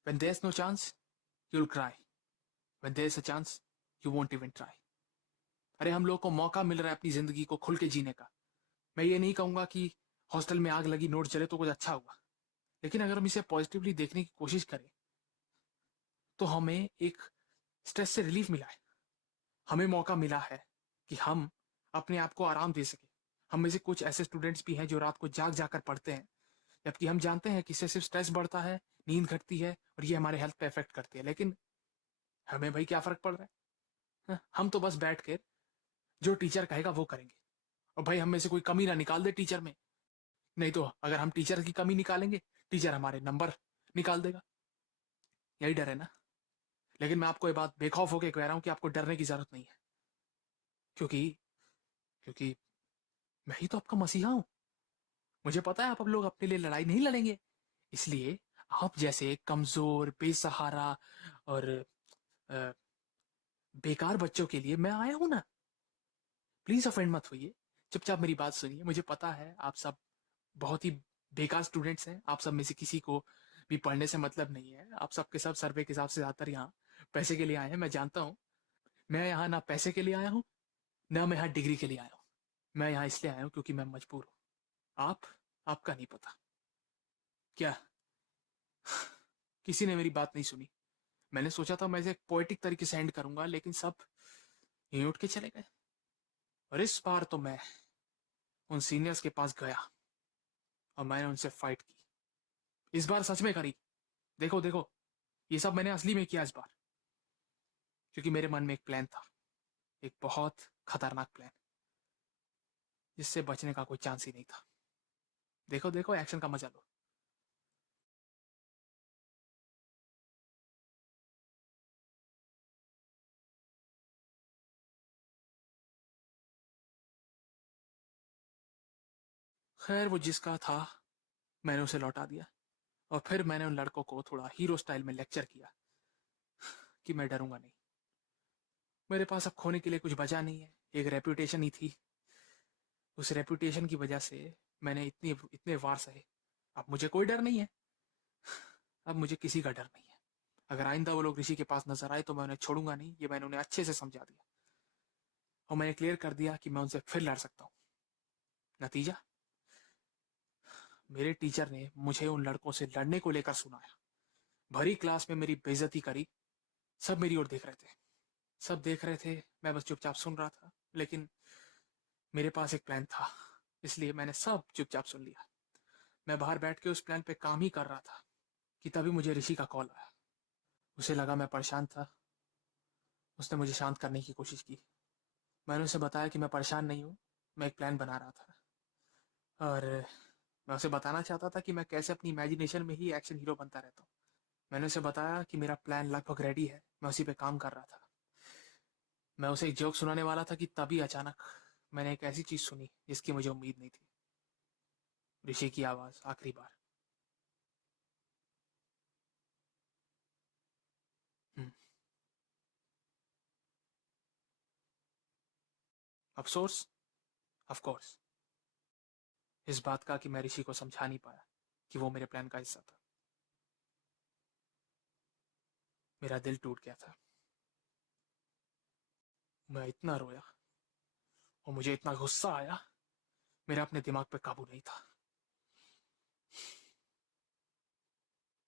When there's no chance, you'll cry. When there's a chance, you won't even try. अरे हम लोगों को मौका मिल रहा है अपनी जिंदगी को खुल के जीने का। मैं ये नहीं कहूंगा कि हॉस्टल में आग लगी नोट जले तो कुछ अच्छा हुआ। लेकिन अगर हम इसे पॉजिटिवली देखने की कोशिश करें तो हमें एक स्ट्रेस से रिलीफ मिला है। हमें मौका मिला है कि हम अपने आप को आराम दे सके। हम में से कुछ ऐसे स्टूडेंट्स भी हैं जो रात को जाग जाकर पढ़ते हैं, जबकि हम जानते हैं कि इससे सिर्फ स्ट्रेस बढ़ता है, नींद घटती है और ये हमारे हेल्थ पे इफेक्ट करती है। लेकिन हमें भाई क्या फर्क पड़ रहा है? हम तो बस बैठ कर जो टीचर कहेगा वो करेंगे। और भाई हम में से कोई कमी ना निकाल दे टीचर में। नहीं तो अगर हम टीचर की कमी निकालेंगे, टीचर हमारे नंबर निकाल देगा। यही डर है ना? लेकिन मैं आपको ये बात बेखौफ होकर कह रहा हूं कि आपको डरने की जरूरत नहीं है। क्योंकि क्योंकि मैं ही तो आपका मसीहा हूं। मुझे पता है आप लोग अपने लिए लड़ाई नहीं लड़ेंगे। इसलिए आप जैसे कमजोर, बेसहारा और अ, बेकार बच्चों के लिए मैं आया हूं ना। प्लीज ऑफेंड मत होइए, चुपचाप मेरी बात सुनिए। मुझे पता है आप सब बहुत ही बेकार स्टूडेंट्स हैं। आप सब में से किसी को भी पढ़ने से मतलब नहीं है। आप सबके सब सर्वे के हिसाब से ज्यादातर यहाँ पैसे के लिए आए हैं, मैं जानता हूँ। मैं यहाँ ना पैसे के लिए आया हूँ, ना मैं यहाँ डिग्री के लिए आया हूँ। मैं यहाँ इसलिए आया हूँ क्योंकि मैं मजबूर हूँ। आपका नहीं पता क्या? किसी ने मेरी बात नहीं सुनी। मैंने सोचा था मैं इसे पोएटिक तरीके से एंड करूंगा, लेकिन सब यहीं उठ के चले गए। और इस बार तो मैं उन सीनियर्स के पास गया और मैंने उनसे फाइट की। इस बार सच में करी। देखो देखो, ये सब मैंने असली में किया इस बार। क्योंकि मेरे मन में एक प्लान था, एक बहुत खतरनाक प्लान, जिससे बचने का कोई चांस ही नहीं था। देखो देखो, एक्शन का मजा लो। खैर, वो जिसका था मैंने उसे लौटा दिया। और फिर मैंने उन लड़कों को थोड़ा हीरो स्टाइल में लेक्चर किया कि मैं डरूंगा नहीं। मेरे पास अब खोने के लिए कुछ बचा नहीं है, एक रेपुटेशन ही थी। उस रेपुटेशन की वजह से मैंने इतने वार सहे। अब मुझे कोई डर नहीं है, अब मुझे किसी का डर नहीं है। अगर आइंदा वो लोग ऋषि के पास नजर आए तो मैं उन्हें छोड़ूंगा नहीं, ये मैंने उन्हें अच्छे से समझा दिया। और मैंने क्लियर कर दिया कि मैं उनसे फिर लड़ सकता हूँ। नतीजा, मेरे टीचर ने मुझे उन लड़कों से लड़ने को लेकर सुनाया। भरी क्लास में मेरी बेइज्जती करी। सब मेरी ओर देख रहे थे, सब देख रहे थे, मैं बस चुपचाप सुन रहा था। लेकिन मेरे पास एक प्लान था, इसलिए मैंने सब चुपचाप सुन लिया। मैं बाहर बैठ के उस प्लान पे काम ही कर रहा था कि तभी मुझे ऋषि का कॉल आया। उसे लगा मैं परेशान था। उसने मुझे शांत करने की कोशिश की। मैंने उसे बताया कि मैं परेशान नहीं हूँ, मैं एक प्लान बना रहा था। और मैं उसे बताना चाहता था कि मैं कैसे अपनी इमेजिनेशन में ही एक्शन हीरो बनता रहता हूँ। मैंने उसे बताया कि मेरा प्लान लगभग रेडी है, मैं उसी पे काम कर रहा था। मैं उसे एक जोक सुनाने वाला था कि तभी अचानक मैंने एक ऐसी चीज सुनी जिसकी मुझे उम्मीद नहीं थी। ऋषि की आवाज आखिरी बार। हम्म, अफसोस, ऑफ कोर्स, इस बात का कि मैं ऋषि को समझा नहीं पाया कि वो मेरे प्लान का हिस्सा था। मेरा दिल टूट गया था। मैं इतना रोया और मुझे इतना गुस्सा आया, मेरा अपने दिमाग पे काबू नहीं था।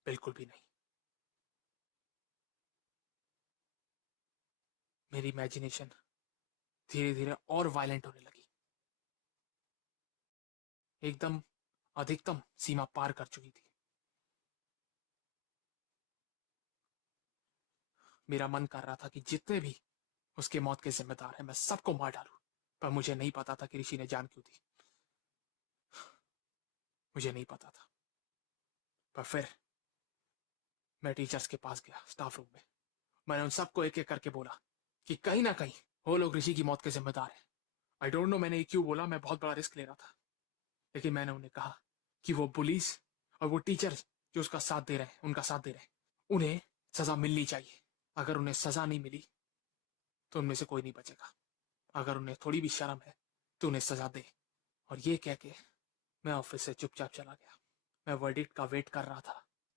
बिल्कुल भी नहीं। मेरी इमेजिनेशन धीरे धीरे और वायलेंट होने लगी, एकदम अधिकतम सीमा पार कर चुकी थी। मेरा मन कर रहा था कि जितने भी उसके मौत के जिम्मेदार हैं मैं सबको मार डालूं। पर मुझे नहीं पता था कि ऋषि ने जान क्यों दी। मुझे नहीं पता था। पर फिर मैं टीचर्स के पास गया, स्टाफ रूम में। मैंने उन सबको एक एक करके बोला कि कहीं ना कहीं वो लोग ऋषि की मौत के जिम्मेदार हैं। आई डोंट नो मैंने ये क्यों बोला, मैं बहुत बड़ा रिस्क ले रहा था। लेकिन मैंने उन्हें कहा कि वो पुलिस और वो टीचर जो उसका साथ दे रहे हैं, उनका साथ दे रहे हैं, उन्हें सजा मिलनी चाहिए। अगर उन्हें सजा नहीं मिली तो उनमें से कोई नहीं बचेगा। अगर उन्हें थोड़ी भी शर्म है तो उन्हें सजा दे। और ये कह के मैं ऑफिस से चुपचाप चला गया। मैं वर्डिक्ट का वेट कर रहा था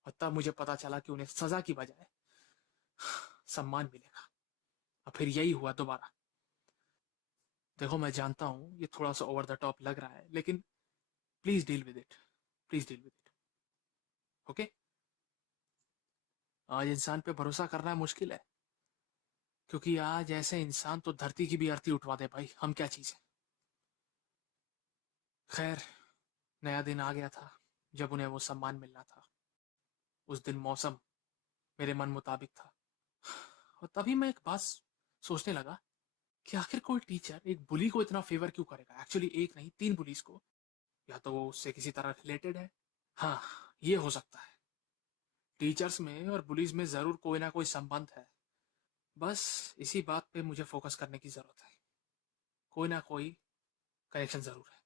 और तब मुझे पता चला कि उन्हें सजा की बजाय सम्मान मिलेगा। और फिर यही हुआ दोबारा। देखो, मैं जानता हूं ये थोड़ा सा ओवर द टॉप लग रहा है, लेकिन please deal with it, please deal with it. Okay? आज इंसान पे भरोसा करना मुश्किल है, क्योंकि आज ऐसे इंसान तो धरती की भी अर्थी उठवा दे भाई, हम क्या चीज है। खैर, नया दिन आ गया था जब उन्हें वो सम्मान मिलना था। उस दिन मौसम मेरे मन मुताबिक था। और तभी मैं एक बात सोचने लगा कि आखिर कोई टीचर एक बुली को इतना फेवर क्यों करेगा। एक्चुअली एक नहीं, तीन बुलीज को। या तो वो उससे किसी तरह रिलेटेड है। हाँ, ये हो सकता है। टीचर्स में और बुलीज में जरूर कोई ना कोई संबंध है। बस इसी बात पे मुझे फोकस करने की जरूरत है। कोई ना कोई कनेक्शन जरूर है।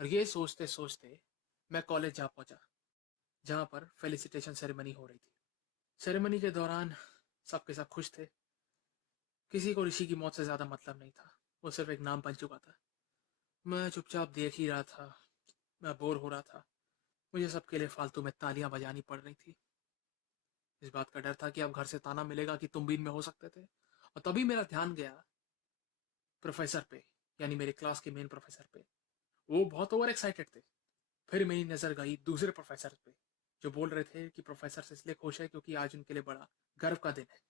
और ये सोचते सोचते मैं कॉलेज जा पहुंचा, जहां पर फेलिसिटेशन सेरेमनी हो रही थी। सेरेमनी के दौरान सबके सब खुश थे। किसी को ऋषि की मौत से ज्यादा मतलब नहीं था, वो सिर्फ एक नाम बन चुका था। मैं चुपचाप देख ही रहा था। मैं बोर हो रहा था। मुझे सबके लिए फालतू में तालियां बजानी पड़ रही थी। इस बात का डर था कि अब घर से ताना मिलेगा कि तुम भी इनमें हो सकते थे। और तभी मेरा ध्यान गया प्रोफेसर पे, यानी मेरे क्लास के मेन प्रोफेसर पे। वो बहुत ओवर एक्साइटेड थे। फिर मेरी नजर गई दूसरे प्रोफेसर पे, जो बोल रहे थे कि प्रोफेसर से इसलिए खुश है क्योंकि आज उनके लिए बड़ा गर्व का दिन है।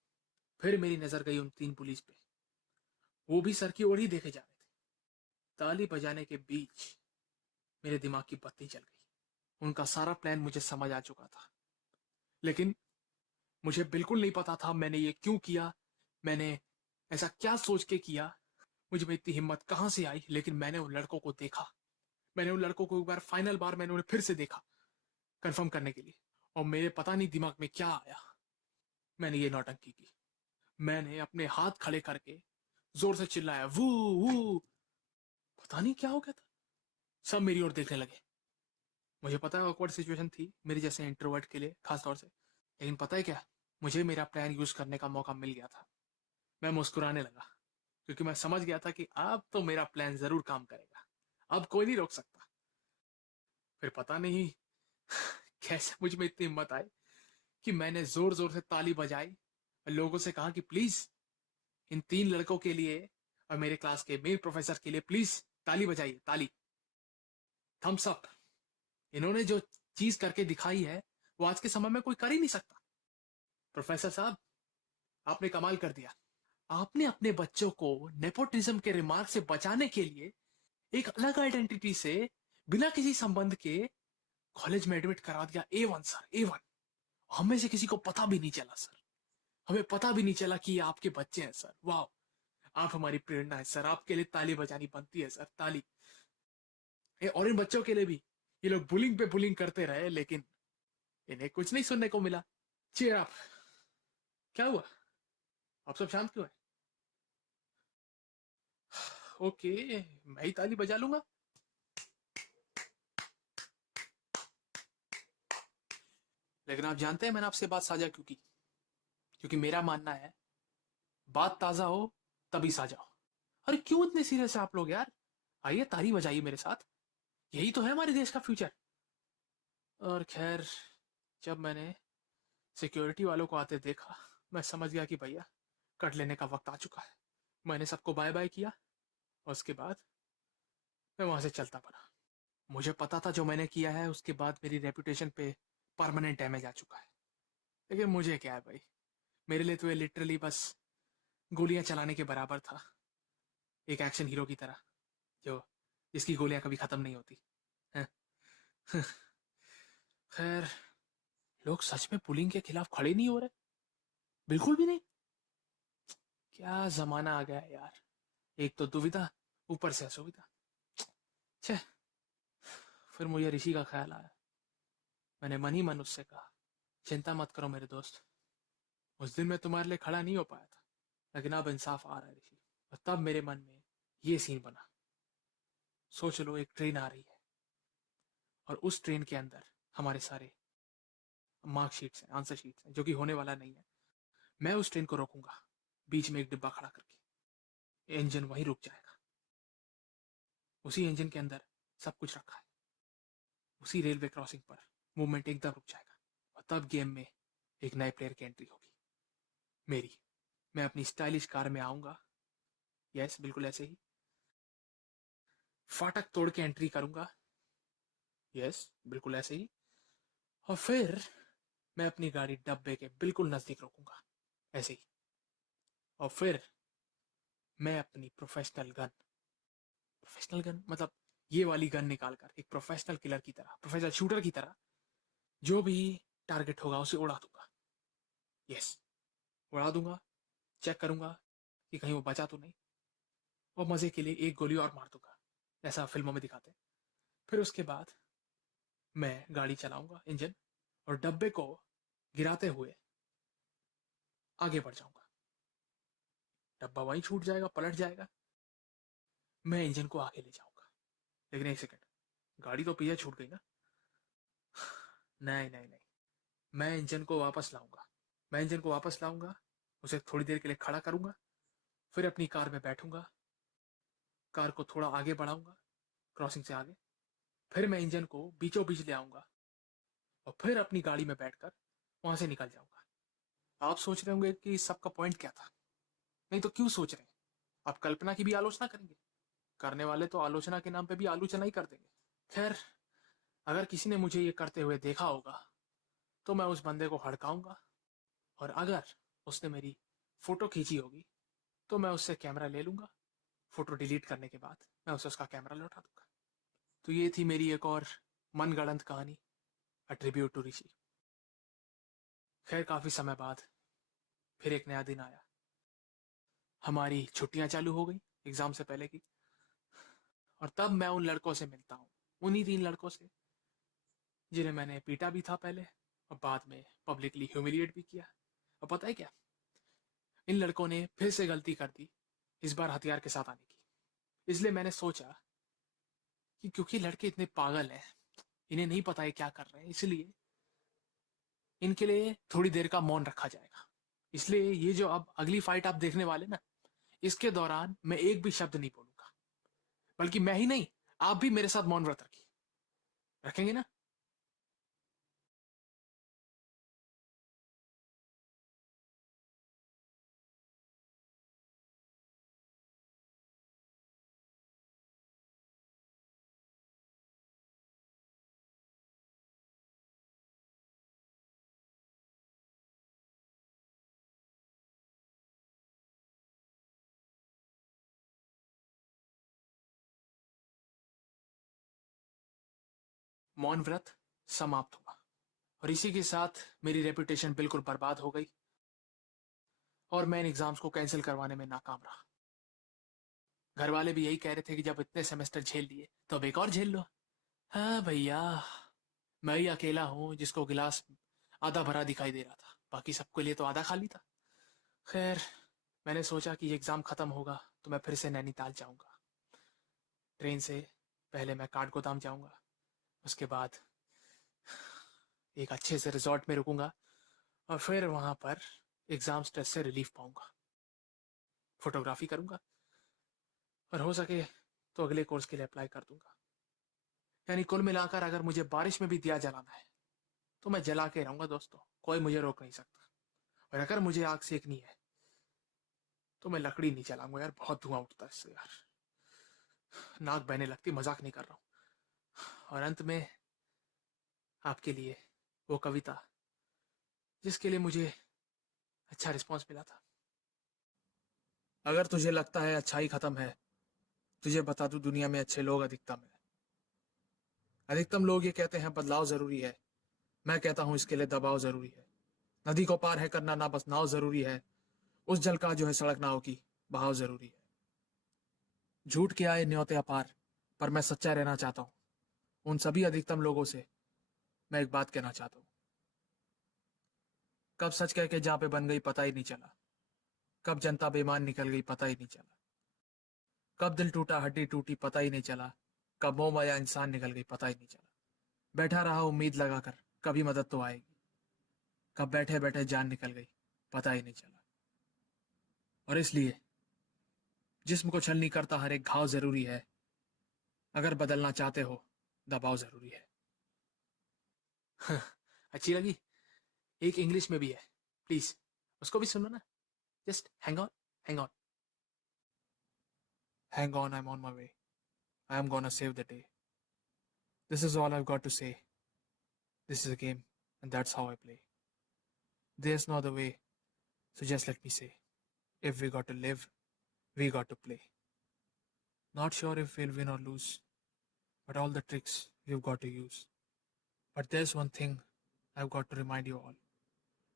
फिर मेरी नजर गई उन तीन पुलिस पे, वो भी सर की ओर ही देखे जा रहे थे। ताली बजाने के बीच मेरे दिमाग की बत्ती जल गई। उनका सारा प्लान मुझे समझ आ चुका था, लेकिन मुझे बिल्कुल नहीं पता था मैंने ये क्यों किया, मैंने ऐसा क्या सोच के किया, मुझे में इतनी हिम्मत कहां से आई। लेकिन मैंने उन लड़कों को देखा। मैंने उन लड़कों को एक बार, फाइनल बार मैंने उन्हें फिर से देखा, कंफर्म करने के लिए। और मेरे पता नहीं दिमाग में क्या आया, मैंने ये नौटंकी की। मैंने अपने हाथ खड़े करके जोर से चिल्लाया, वू वू। पता नहीं क्या हो गया था, सब मेरी ओर देखने लगे। मुझे पता है ऑकवर्ड सिचुएशन थी मेरे जैसे इंट्रोवर्ट के लिए खास तौर से, लेकिन पता है क्या, मुझे मेरा प्लान यूज करने का मौका मिल गया था। मैं मुस्कुराने लगा, क्योंकि मैं समझ गया था कि अब तो मेरा प्लान जरूर काम करेगा, अब कोई नहीं रोक सकता। फिर पता नहीं कैसे मुझ में इतनी हिम्मत आई कि मैंने जोर जोर से ताली बजाई और लोगों से कहा कि प्लीज इन 3 लड़कों के लिए और मेरे क्लास के मेल प्रोफेसर के लिए प्लीज ताली बजाइए, ताली, थम्स अप। इन्होंने जो चीज करके दिखाई है वो आज के समय में कोई कर ही नहीं सकता। प्रोफेसर साहब, आपने कमाल कर दिया। आपने अपने बच्चों को नेपोटिज्म के रिमार्क से बचाने के लिए एक अलग आइडेंटिटी से बिना किसी संबंध के कॉलेज में एडमिट करा दिया। A1 sir, A1। हमें से किसी को पता भी नहीं चला सर, हमें पता भी नहीं चला कि ये आपके बच्चे हैं सर। वाह, आप हमारी प्रेरणा है सर, आपके लिए ताली बजानी बनती है सर, ताली। और इन बच्चों के लिए भी, ये लोग बुलिंग पे बुलिंग करते रहे लेकिन इन्हें कुछ नहीं सुनने को मिला। Cheer up. क्या हुआ, आप सब शांत क्यों है? ओके, मैं ही ताली बजा लूंगा। लेकिन आप जानते हैं मैंने आपसे बात साझा क्यों की? क्योंकि मेरा मानना है बात ताजा हो तभी साझा हो। अरे क्यों इतने सीरियस है आप लोग यार? आइए ताली बजाइए मेरे साथ, यही तो है हमारे देश का फ्यूचर। और खैर, जब मैंने सिक्योरिटी वालों को आते देखा, मैं समझ गया कि भैया कट लेने का वक्त आ चुका है। मैंने सबको बाय बाय किया और उसके बाद मैं वहां से चलता पड़ा। मुझे पता था जो मैंने किया है उसके बाद मेरी रेपुटेशन पे परमानेंट डैमेज आ चुका है। लेकिन मुझे क्या है भाई, मेरे लिए तो ये लिटरली बस गोलियां चलाने के बराबर था, एक एक्शन हीरो की तरह जो जिसकी गोलियां कभी खत्म नहीं होती हैं। खैर, लोग सच में पुलिंग के खिलाफ खड़े नहीं हो रहे, बिल्कुल भी नहीं। क्या जमाना आ गया है यार, एक तो दुविधा, ऊपर से असुविधा। छे। फिर मुझे ऋषि का ख्याल आया। मैंने मन ही मन उससे कहा, चिंता मत करो मेरे दोस्त, उस दिन मैं तुम्हारे लिए खड़ा नहीं हो पाया था, लेकिन अब इंसाफ आ रहा है ऋषि। और तब मेरे मन में ये सीन बना। सोच लो, एक ट्रेन आ रही है और उस ट्रेन के अंदर हमारे सारे मार्कशीट्स हैं, आंसर शीट्स हैं, जो कि होने वाला नहीं है। मैं उस ट्रेन को रोकूंगा, बीच में एक डिब्बा खड़ा करके, इंजन वहीं रुक जाएगा, उसी इंजन के अंदर सब कुछ रखा है, उसी रेलवे क्रॉसिंग पर मूवमेंट एकदम रुक जाएगा। और तब गेम में एक नए प्लेयर की एंट्री होगी, मेरी। मैं अपनी स्टाइलिश कार में आऊंगा, यस बिल्कुल ऐसे ही, फाटक तोड़ के एंट्री करूंगा, यस बिल्कुल ऐसे ही। और फिर मैं अपनी गाड़ी डब्बे के बिल्कुल नजदीक रोकूंगा, ऐसे ही। और फिर मैं अपनी प्रोफेशनल गन मतलब ये वाली गन निकालकर एक प्रोफेशनल किलर की तरह, प्रोफेशनल शूटर की तरह, जो भी टारगेट होगा उसे उड़ा दूंगा, यस, उड़ा दूंगा। चेक करूंगा कि कहीं वो बचा तो नहीं, और मजे के लिए एक गोली और मार दूंगा, ऐसा फिल्मों में दिखाते हैं। फिर उसके बाद मैं गाड़ी चलाऊंगा, इंजन, और डब्बे को गिराते हुए आगे बढ़ जाऊंगा। डब्बा वहीं छूट जाएगा, पलट जाएगा, मैं इंजन को आगे ले जाऊंगा। लेकिन एक सेकंड, गाड़ी तो पीछे छूट गई ना? नहीं नहीं नहीं, मैं इंजन को वापस लाऊंगा। मैं इंजन को वापस लाऊंगा, उसे थोड़ी देर के लिए खड़ा करूंगा, फिर अपनी कार में बैठूंगा, कार को थोड़ा आगे बढ़ाऊंगा, क्रॉसिंग से आगे, फिर मैं इंजन को बीचों बीच ले आऊंगा और फिर अपनी गाड़ी में बैठकर वहां से निकल जाऊंगा। आप सोच रहे होंगे कि सबका पॉइंट क्या था? नहीं तो क्यों सोच रहे हैं? आप कल्पना की भी आलोचना करेंगे? करने वाले तो आलोचना के नाम पे भी आलोचना ही कर देंगे। खैर, अगर किसी ने मुझे ये करते हुए देखा होगा तो मैं उस बंदे को हड़काऊंगा, और अगर उसने मेरी फोटो खींची होगी तो मैं उससे कैमरा ले लूंगा। फोटो डिलीट करने के बाद मैं उसे उसका कैमरा लौटा दूंगा। तो ये थी मेरी एक और मनगढ़ंत कहानी, अ ट्रिब्यूट टू ऋषि। खैर, काफी समय बाद फिर एक नया दिन आया। हमारी छुट्टियां चालू हो गई, एग्जाम से पहले की। और तब मैं उन लड़कों से मिलता हूँ, उन्हीं 3 लड़कों से जिन्हें मैंने पीटा भी था पहले, और बाद में पब्लिकली ह्यूमिलिएट भी किया। और पता है क्या, इन लड़कों ने फिर से गलती कर दी, इस बार हथियार के साथ आने की। इसलिए मैंने सोचा कि क्योंकि लड़के इतने पागल हैं, इन्हें नहीं पता है क्या कर रहे हैं, इसलिए इनके लिए थोड़ी देर का मौन रखा जाएगा। इसलिए ये जो अब अगली फाइट आप देखने वाले ना, इसके दौरान मैं एक भी शब्द नहीं बोलूंगा। बल्कि मैं ही नहीं, आप भी मेरे साथ मौन व्रत रखेंगे ना? मौन व्रत समाप्त हुआ और इसी के साथ मेरी रेपुटेशन बिल्कुल बर्बाद हो गई और मैं इन एग्जाम्स को कैंसिल करवाने में नाकाम रहा। घर वाले भी यही कह रहे थे कि जब इतने सेमेस्टर झेल लिए तो अब एक और झेल लो। हाँ भैया, मैं ही अकेला हूं जिसको गिलास आधा भरा दिखाई दे रहा था, बाकी सबके लिए तो आधा खाली था। खैर, मैंने सोचा कि एग्जाम खत्म होगा तो मैं फिर से नैनीताल जाऊंगा। ट्रेन से पहले मैं काठगोदाम जाऊंगा, उसके बाद एक अच्छे से रिजॉर्ट में रुकूंगा और फिर वहां पर एग्जाम स्ट्रेस से रिलीफ पाऊंगा, फोटोग्राफी करूंगा और हो सके तो अगले कोर्स के लिए अप्लाई कर दूंगा। यानी कुल मिलाकर अगर मुझे बारिश में भी दिया जलाना है तो मैं जला के रहूंगा दोस्तों, कोई मुझे रोक नहीं सकता। और अगर मुझे आग सेकनी है तो मैं लकड़ी नहीं जलाऊंगा यार, बहुत धुआं उठता है इससे यार, नाक बहने लगती, मजाक नहीं कर रहा हूं। और अंत में आपके लिए वो कविता जिसके लिए मुझे अच्छा रिस्पॉन्स मिला था। अगर तुझे लगता है अच्छाई खत्म है, तुझे बता दूं दुनिया में अच्छे लोग अधिकतम है। अधिकतम लोग ये कहते हैं बदलाव जरूरी है, मैं कहता हूं इसके लिए दबाव जरूरी है। नदी को पार है करना ना बस नाव जरूरी है, उस जल का जो है सड़क नाव की बहाव जरूरी है। झूठ के आए न्योते अपार, पर मैं सच्चा रहना चाहता हूं। उन सभी अधिकतम लोगों से मैं एक बात कहना चाहता हूं, कब सच कह के जहां पे बन गई पता ही नहीं चला, कब जनता बेईमान निकल गई पता ही नहीं चला, कब दिल टूटा हड्डी टूटी पता ही नहीं चला, कब मोह माया इंसान निकल गई पता ही नहीं चला। बैठा रहा उम्मीद लगाकर कभी मदद तो आएगी, कब बैठे बैठे जान निकल गई पता ही नहीं चला। और इसलिए जिस्म को छलनी करता हर एक घाव जरूरी है, अगर बदलना चाहते हो दबाव जरूरी है। अच्छी लगी? एक इंग्लिश में भी है, प्लीज उसको भी सुनो ना। Just hang on, hang on, hang on, I am on my way, I am gonna save the day, this is all I got to say, this is a game and that's how I play, there is no other way, so just let me say, if we got to live, we got to play. Not sure if we'll win or lose, but all the tricks we've got to use. But there's one thing I've got to remind you all.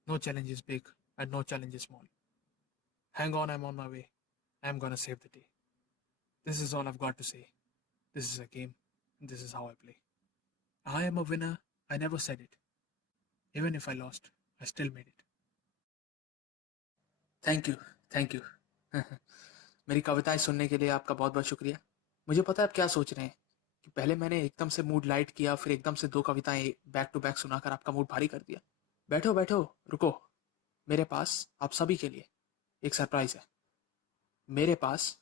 No challenge is big and no challenge is small. Hang on, I'm on my way. I'm gonna save the day. This is all I've got to say. This is a game, and this is how I play. I am a winner. I never said it. Even if I lost, I still made it. Thank you, thank you. मेरी कविताएं सुनने के लिए आपका बहुत बहुत शुक्रिया। मुझे पता है आप क्या सोच रहे हैं कि पहले मैंने एकदम से मूड लाइट किया, फिर एकदम से दो कविताएं बैक टू बैक सुनाकर आपका मूड भारी कर दिया। बैठो बैठो, रुको, मेरे पास आप सभी के लिए एक सरप्राइज है। मेरे पास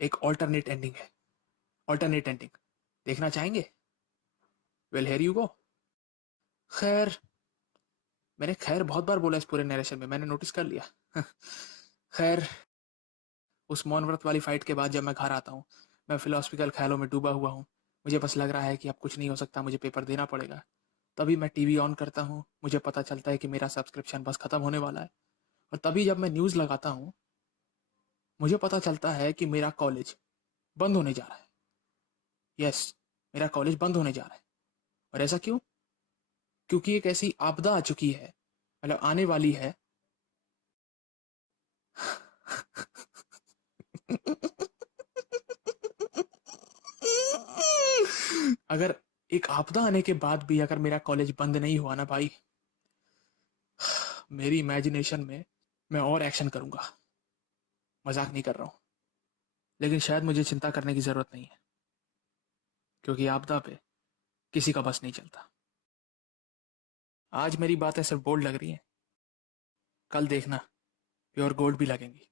एक ऑल्टरनेट एंडिंग है। ऑल्टरनेट एंडिंग देखना चाहेंगे? Well hair you go. खैर, मैंने खैर बहुत बार बोला इस पूरे नरेशन में, मैंने नोटिस कर लिया। खैर, उस मौन व्रत वाली फाइट के बाद जब मैं घर आता हूँ, मैं फिलोसफिकल ख्यालों में डूबा हुआ हूँ। मुझे बस लग रहा है कि अब कुछ नहीं हो सकता, मुझे पेपर देना पड़ेगा। तभी मैं टीवी ऑन करता हूँ, मुझे पता चलता है कि मेरा सब्सक्रिप्शन बस खत्म होने वाला है। और तभी जब मैं न्यूज़ लगाता हूँ, मुझे पता चलता है कि मेरा कॉलेज बंद होने जा रहा है। यस, मेरा कॉलेज बंद होने जा रहा है। और ऐसा क्यों? क्योंकि एक ऐसी आपदा आ चुकी है, मतलब आने वाली है। अगर एक आपदा आने के बाद भी अगर मेरा कॉलेज बंद नहीं हुआ ना भाई, मेरी इमेजिनेशन में मैं और एक्शन करूंगा। मजाक नहीं कर रहा हूं। लेकिन शायद मुझे चिंता करने की जरूरत नहीं है, क्योंकि आपदा पे किसी का बस नहीं चलता। आज मेरी बातें सिर्फ बोल्ड लग रही हैं, कल देखना, प्योर गोल्ड भी लगेंगी।